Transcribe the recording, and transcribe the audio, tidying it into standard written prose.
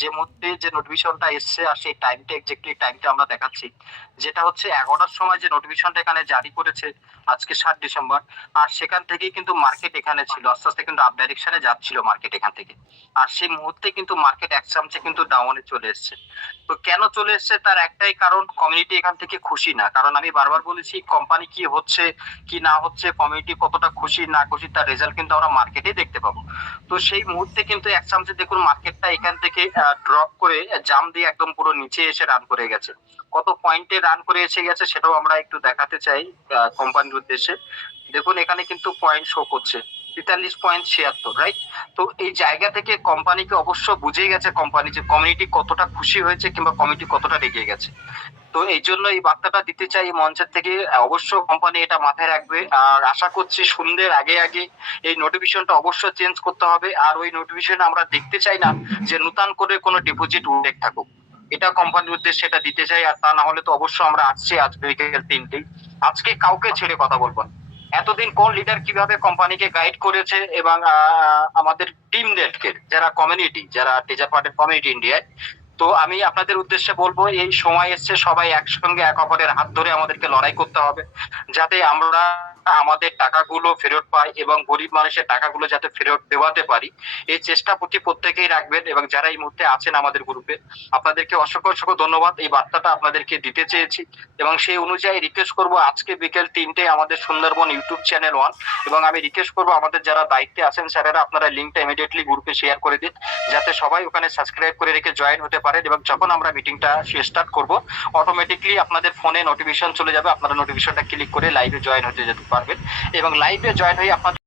যে মুহূর্তে যে নোটিফিকেশনটা এসছে আর সেই টাইমটা এক্স্যাক্টলি টাইমটা আমরা দেখাচ্ছি, যেটা হচ্ছে 11টার সময় যে নোটিফিকেশনটা এখানে জারি করেছে আজকে 7 ডিসেম্বর। আর সেখান থেকেই কিন্তু মার্কেট এখানে ছিল, আস্তে আস্তে কিন্তু আপ ডাইরেকশনে যাচ্ছিল মার্কেট এখান থেকে। আর সেই মুহূর্তে কিন্তু মার্কেট এক চামচে কিন্তু ডাউনে চলে এসছে। তো কেন চলে এসছে তার একটাই কারণ, কমিউনিটি এখান থেকে খুশি না। কারণ আমি বারবার বলেছি কোম্পানি কি হচ্ছে কি না হচ্ছে, কমিউনিটি কতটা খুশি না খুশি তার রেজাল্ট কিন্তু আমরা মার্কেটেই দেখতে পাবো। তো সেই মুহূর্তে কিন্তু এক চামচে দেখুন মার্কেটটা এখান থেকে ড্রপ করে জাম দিয়ে একদম পুরো নিচে এসে রান করে গেছে। কত পয়েন্টে রান করে এসে গেছে সেটাও আমরা একটু দেখাতে চাই কোম্পানির উদ্দেশ্যে। দেখুন এখানে কিন্তু পয়েন্ট শো করছে 43.76, রাইট? তো এই জায়গা থেকে কোম্পানিকে অবশ্য বুঝে গেছে কোম্পানি যে কমিউনিটি কতটা খুশি হয়েছে কিংবা কমিউনিটি কতটা রেগে গেছে। তো এই জন্য এই বার্তাটা দিতে চাই এই মঞ্চের থেকে। অবশ্য কোম্পানি এটা মাথায় রাখবে, আর আশা করছি সন্ধ্যের আগে আগে এই নোটিফিকেশনটা অবশ্যই চেঞ্জ করতে হবে। আর ওই নোটিফিকেশন আমরা দেখতে চাই না যে নতুন করে কোনো ডিপোজিট উল্লেখ থাকুক। এটা কোম্পানির উদ্দেশ্যে এটা দিতে চাই। আর তা না হলে তো অবশ্যই আমরা আসছি আজ বিকেল 3টেই, আজকে কাউকে ছেড়ে কথা বলবো না। এতদিন কোন লিডার কিভাবে কোম্পানিকে গাইড করেছে এবং আমাদের টিমদেরকে যারা কমিউনিটি, যারা টিচার পার্টির কমিউনিটি ইন্ডিয়ায়। তো আমি আপনাদের উদ্দেশ্যে বলবো এই সময় এসছে সবাই একসঙ্গে এক অপরের হাত ধরে আমাদেরকে লড়াই করতে হবে, যাতে আমরা আমাদের টাকাগুলো ফেরত পাই এবং গরিব মানুষের টাকাগুলো যাতে ফেরত দেওয়াতে পারি। এই চেষ্টা প্রত্যেকেই রাখবেন। এবং যারা এই মুহূর্তে আছেন আমাদের গ্রুপে, আপনাদেরকে অসংখ্য অসংখ্য ধন্যবাদ। এই বার্তাটা আপনাদেরকে দিতে চেয়েছি এবং সেই অনুযায়ী রিকোয়েস্ট করবো আজকে বিকেল 3টে আমাদের সুন্দরবন ইউটিউব চ্যানেল 1। এবং আমি রিকোয়েস্ট করবো আমাদের যারা দায়িত্বে আছেন স্যারেরা, আপনারা লিঙ্কটা ইমিডিয়েটলি গ্রুপে শেয়ার করে দিন, যাতে সবাই ওখানে সাবস্ক্রাইব করে রেখে জয়েন হতে পারেন। এবং যখন আমরা মিটিংটা স্টার্ট করব অটোমেটিকলি আপনাদের ফোনে নোটিফিকেশন চলে যাবে, আপনারা নোটিফিকেশনটা ক্লিক করে লাইভে জয়েন হতে যেতে পারবেন এবং লাইভে জয়েন হয়ে আপনাদের